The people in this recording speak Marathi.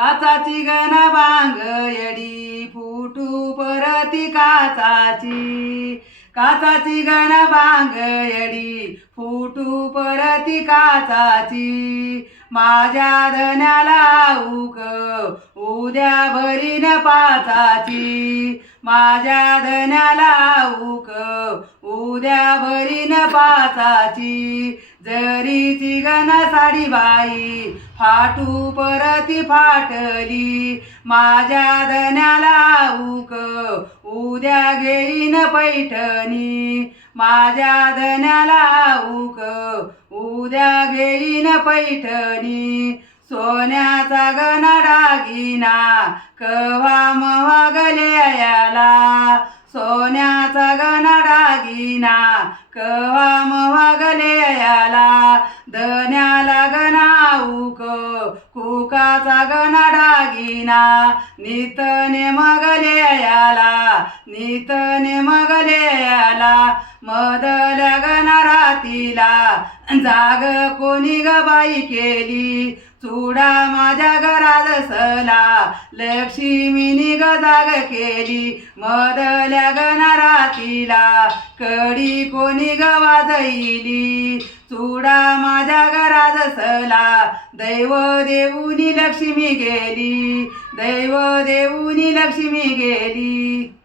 काचाची गण बांगयडी फुटू परती काचाची, काचाची गण बांगयडी फुटू परती काचाची. माझ्या धन्याला उक उद्या भरीन पाचाची, माझ्या धन्याला उक उद्या भरीन पाचाची. जरीची गण साडी बाई फाटू परती फाटली, माझ्या धन्याला उक उद्या घेईन पैठणी, माझ्या धन्याला उक उद्या घेईन पैठणी. सोन्याचा गण दागिना कव्हा महागले याला, सोन्याचा गण दागिना कव्हा महागले याला. धन्याला गण उक कुकाचा गण दागिना नितने मगले याला, नितने मगले याला. मधल्या गण रातीला जाग कोणी ग बाई केली, चुडा माझ्या घरात सला लक्ष्मीनी ग जाग केली. मधल्या गण रातीला कडी कोणी ग वाजविली, चुडा माझ्या घरात सला दैव देऊनी लक्ष्मी गेली, दैव देऊनी लक्ष्मी गेली.